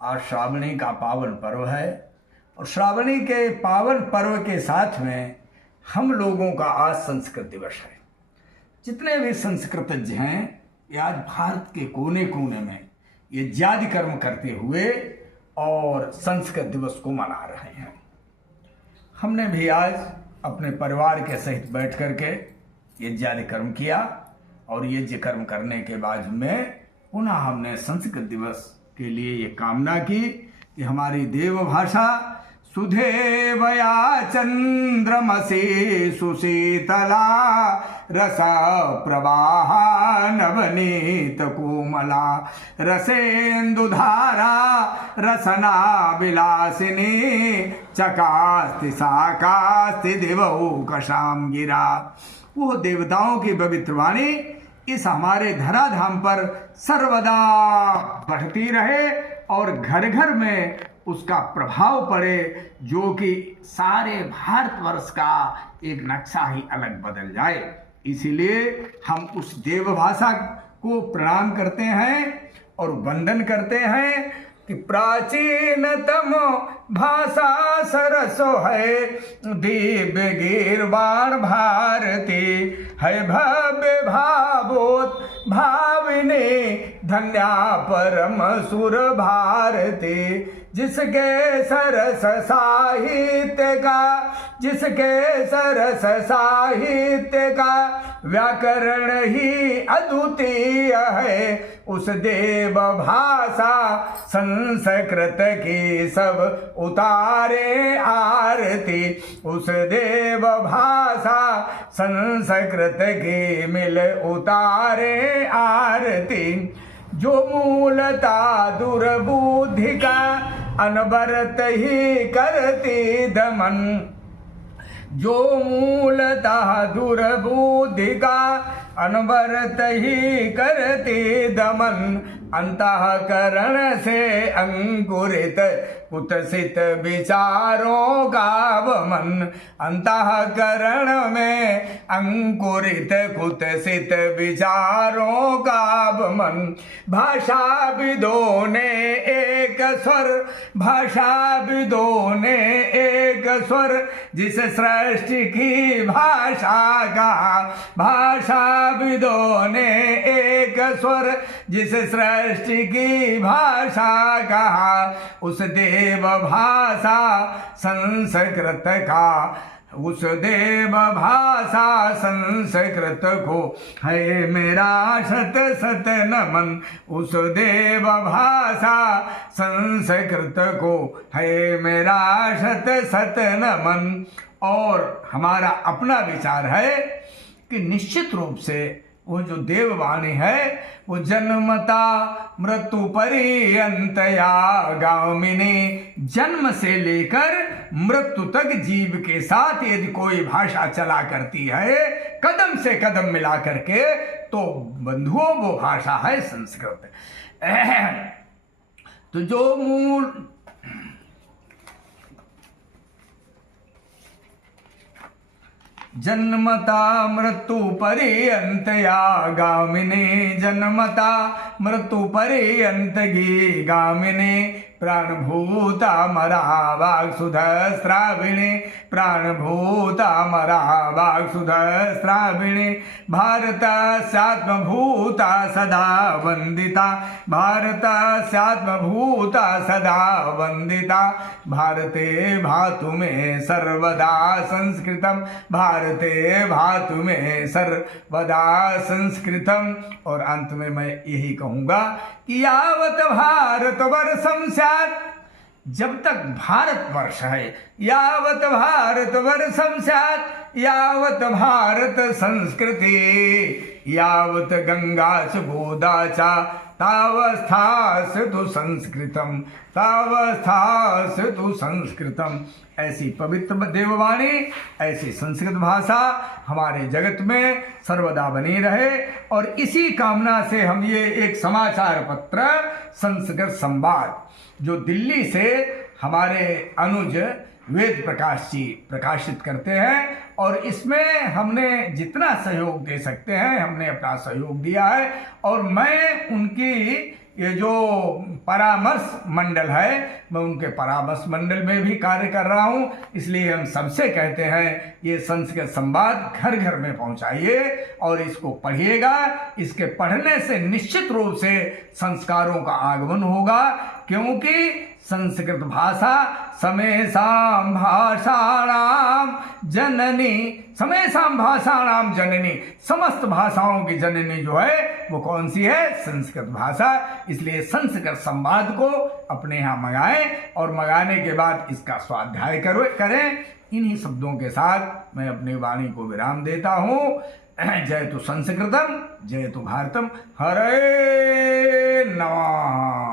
आज श्रावणी का पावन पर्व है और श्रावणी के पावन पर्व के साथ में हम लोगों का आज संस्कृत दिवस है। जितने भी संस्कृतज्ञ हैं ये आज भारत के कोने कोने में ये ज्यादि कर्म करते हुए और संस्कृत दिवस को मना रहे हैं। हमने भी आज अपने परिवार के सहित बैठ करके ये ज्यादि कर्म किया और यज्ञ कर्म करने के बाद में पुनः हमने संस्कृत दिवस के लिए ये कामना की कि हमारी देवभाषा सुधेवया चंद्रमसी सुशीतला रसा प्रवाहा नवनीत कोमला रसेन्दुधारा रसना विलासिनी चकास्ति साकास्ति दिवौकशाम गिरा। वो देवताओं की पवित्र वाणी इस हमारे धराधाम पर सर्वदा बढ़ती रहे और घर घर में उसका प्रभाव पड़े, जो कि सारे भारतवर्ष का एक नक्शा ही अलग बदल जाए। इसीलिए हम उस देवभाषा को प्रणाम करते हैं और वंदन करते हैं कि प्राचीनतम भाषा सरसो है दिव्य गीर्वाण भारती है भव्य भावोत भाविनी धन्या परम सुर भारती। जिसके सरस साहित्य का व्याकरण ही अद्वितीय है, उस देव भाषा संस्कृत की सब उतारे आरती। उस देव भाषा संस्कृत की मिल उतारे आरती। जो मूलता दुर्बुद्धि का अनवरत ही करती दमन, जो मूलतः दुर्बुद्धि का अनवरत ही करती दमन। अंतःकरण से अंकुरित कुत्सित विचारों का वमन। अंतःकरण में अंकुरित कुत्सित विचारों का वमन। भाषाविदों ने एक स्वर जिस सृष्टि की भाषा का। भाषाविदों ने एक स्वर जिस सृष्टि की भाषा कहा, उस देव भाषा संस्कृत का। उस देव भाषा संस्कृत को है मेरा शत शत नमन। उस देव भाषा संस्कृत को है मेरा शत शत नमन। और हमारा अपना विचार है कि निश्चित रूप से वो जो देववाणी है वो जन्मता मृत्यु पर्यंतया गामिनी। जन्म से लेकर मृत्यु तक जीव के साथ यदि कोई भाषा चला करती है कदम से कदम मिला करके, तो बंधुओं वो भाषा है संस्कृत। तो जो मूल जन्मता मृत्यु पर्यंतया गामिनी। जन्मता मृत्यु पर्यंत गी गामिनी। प्राणभूता मरा वाक्सुधस्राविणी। प्राणभूता मरा वाक्सुधस्राविणी। भारतस्यात्मभूता सदा वंदिता। भारतस्यात्मभूता सदा वंदिता। भारते भातु में सर्वदा संस्कृतम। भारते भातु में सर्वदा संस्कृतम। और अंत में मैं यही कहूंगा कि यावत भारतवर्षम स्यात्, जब तक भारतवर्ष है, यावत भारतवर्षम स्यात्, यावत भारत संस्कृति, यावत गंगा च गोदा च तावस्थास्तु संस्कृतम। तावस्थास्तु संस्कृतम। ऐसी पवित्र देववाणी, ऐसी संस्कृत भाषा हमारे जगत में सर्वदा बनी रहे। और इसी कामना से हम ये एक समाचार पत्र संस्कृत संवाद जो दिल्ली से हमारे अनुज वेद प्रकाश जी प्रकाशित करते हैं, और इसमें हमने जितना सहयोग दे सकते हैं हमने अपना सहयोग दिया है। और मैं उनकी ये जो परामर्श मंडल है, मैं उनके परामर्श मंडल में भी कार्य कर रहा हूँ। इसलिए हम सबसे कहते हैं ये संस्कृत संवाद घर घर में पहुँचाइए और इसको पढ़िएगा। इसके पढ़ने से निश्चित रूप से संस्कारों का आगमन होगा, क्योंकि संस्कृत भाषा समेषां भाषाणाम जननी, समेषां भाषाणाम जननी, समस्त भाषाओं की जननी जो है वो कौन सी है? संस्कृत भाषा। इसलिए संस्कृत संवाद को अपने यहाँ मंगाएं और मंगाने के बाद इसका स्वाध्याय करें। इन्हीं शब्दों के साथ मैं अपनी वाणी को विराम देता हूँ। जय तो संस्कृतम, जय तो भारतम। हरे नमः।